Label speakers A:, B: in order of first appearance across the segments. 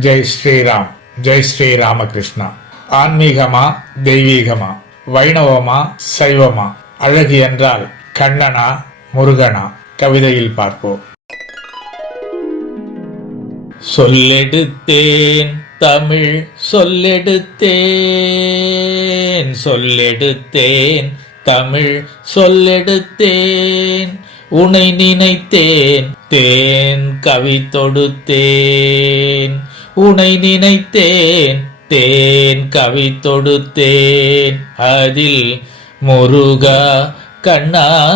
A: ஜெய் ஸ்ரீராம் ஜெய் ஸ்ரீ ராமகிருஷ்ணா ஆன்மீகமா தெய்வீகமா வைணவமா சைவமா? அழகு என்றால் கண்ணனா முருகனா? கவிதையில் பார்ப்போம். சொல்லெடுத்தேன் தமிழ் சொல்லெடுத்தேன். சொல்லெடுத்தேன் தமிழ் சொல்லெடுத்தேன். உனை நினைத்தேன் தேன் கவி தொடுத்தேன். உனை நினைத்தேன் தேன் கவி தொடுத்தேன். அதில் முருகா கண்ணா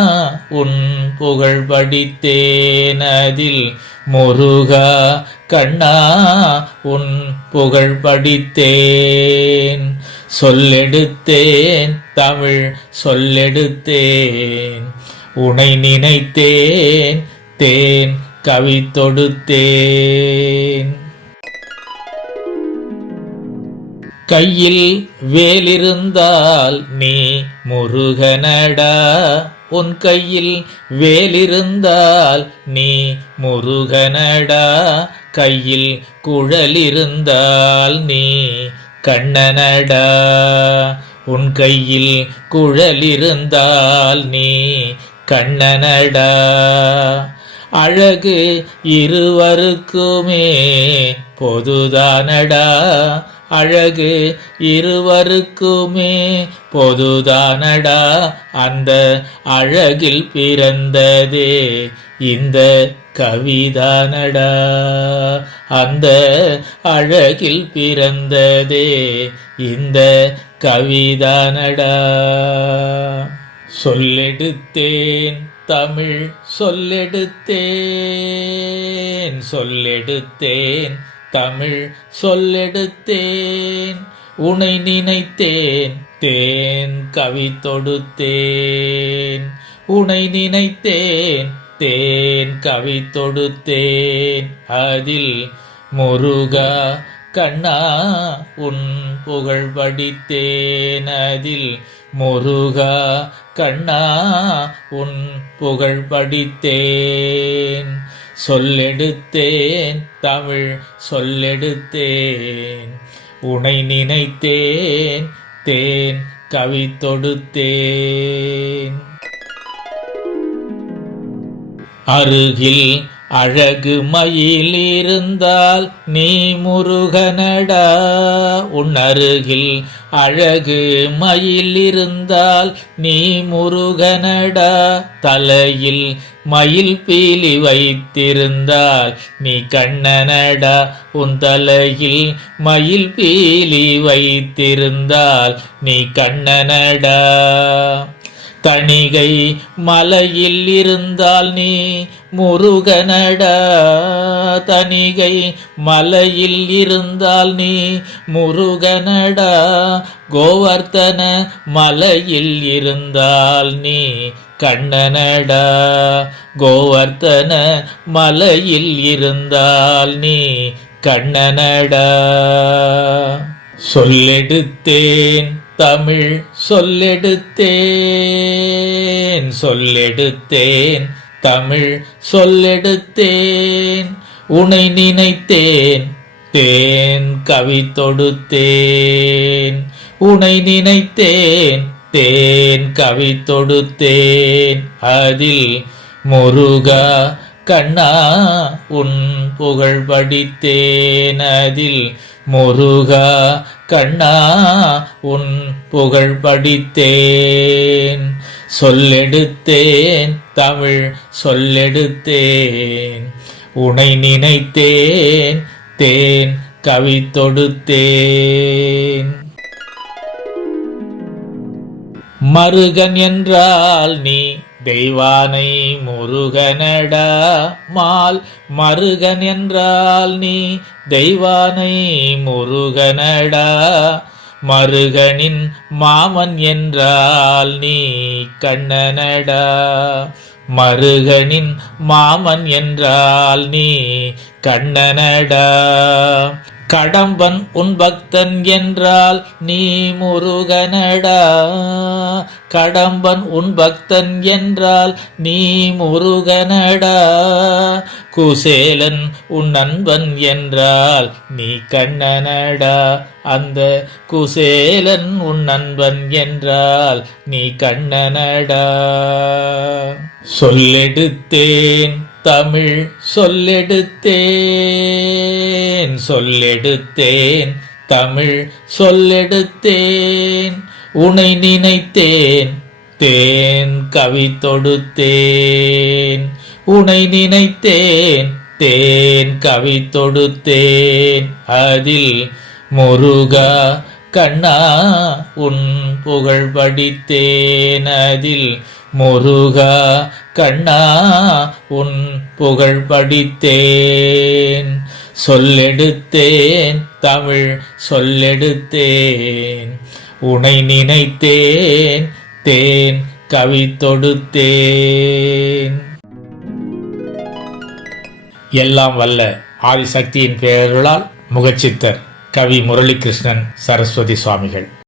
A: உன் புகழ் படித்தேன் அதில் முருகா கண்ணா உன் புகழ் படித்தேன் சொல்லெடுத்தேன் தமிழ் சொல்லெடுத்தேன். உனை நினைத்தேன் தேன் கவி தொடுத்தேன். கையில் வேலிருந்தால் நீ முருகனடா. உன் கையில் வேலிருந்தால் நீ முருகனடா. கையில் குழலிருந்தால் நீ கண்ணனடா. உன் கையில் குழலிருந்தால் நீ கண்ணனடா. அழகு இருவருக்குமே பொதுதானடா. அழகு இருவருக்குமே பொதுதானடா. அந்த அழகில் பிறந்ததே இந்த கவிதானடா. அந்த அழகில் பிறந்ததே இந்த கவிதானடா. சொல்லெடுத்தேன் தமிழ் சொல்லெடுத்தேன் சொல்லெடுத்தேன் தமிழ் சொல்லெடுத்தேன் உனை நினைத்தேன் தேன் கவி தொடுத்தேன். உனை நினைத்தேன் தேன் கவி தொடுத்தேன். அதில் முருகா கண்ணா உன் புகழ் படித்தேன் அதில் முருகா கண்ணா உன் புகழ் படித்தேன் சொல்லெடுத்தேன் தமிழ் சொல்லெடுத்தேன். உனை நினைத்தேன் தேன் கவி தொடுத்தேன். அருகில் அழகு மயில் இருந்தால் நீ முருகனடா. உன்னருகில் அழகு மயில் இருந்தால் நீ முருகனடா. தலையில் மயில் பீலி வைத்திருந்தால் நீ கண்ணனடா. உன் தலையில் மயில் பீலி வைத்திருந்தால் நீ கண்ணனடா. தணிகை மலையில் இருந்தால் நீ முருகனடா. தணிகை மலையில் இருந்தால் நீ முருகனடா. கோவர்த்தன மலையில் இருந்தால் நீ கண்ணனடா. கோவர்த்தன மலையில் இருந்தால் நீ கண்ணனடா. சொல்லெடுத்தேன். தமிழ் சொல்லெடுத்தேன் சொல்லெடுத்தேன். தமிழ் சொல்லெடுத்தேன் உனை நினைத்தேன். தேன் கவி தொடுத்தேன் உனை நினைத்தேன். தேன் கவி தொடுத்தேன். அதில் முருகா கண்ணா உன் புகழ் படித்தேன் அதில் முருகா கண்ணா உன் புகழ் படித்தேன். சொல்லெடுத்தேன் தமிழ் சொல்லெடுத்தேன். உனை நினைத்தேன் தேன் கவி தொடுத்தேன். மருகன் என்றால் நீ தெய்வானை முருகனடா மால் மருகன் என்றால் நீ தெய்வானை முருகனடா. மருகனின் மாமன் என்றால் நீ கண்ணனடா. மருகனின் மாமன் என்றால் நீ கண்ணனடா. கடம்பன் உன் பக்தன் என்றால் நீ முருகனடா. கடம்பன் உன் பக்தன் என்றால் நீ முருகனடா. குசேலன் உன் நண்பன் என்றால் நீ கண்ணனடா. அந்த குசேலன் உன் நண்பன் என்றால் நீ கண்ணனடா. சொல்லெடுத்தேன் தமிழ் சொல்லெடுத்தேன். சொல்லெடுத்தேன் தமிழ் சொல்லெடுத்தேன் உனை நினைத்தேன் தேன் கவி தொடுத்தேன் உனை நினைத்தேன் தேன் கவி தொடுத்தேன். அதில் முருகா கண்ணா உன் புகழ் படித்தேன். அதில் முருகா கண்ணா உன் புகழ் படித்தேன். சொல்லெடுத்தேன் தமிழ் சொல்லெடுத்தேன். உனை நினைத்தேன் தேன் கவி தொடுத்தேன். எல்லாம் வல்ல ஆதிசக்தியின் பெயர்களால் முகச்சித்தர் கவி முரளிகிருஷ்ணன் சரஸ்வதி சுவாமிகள்.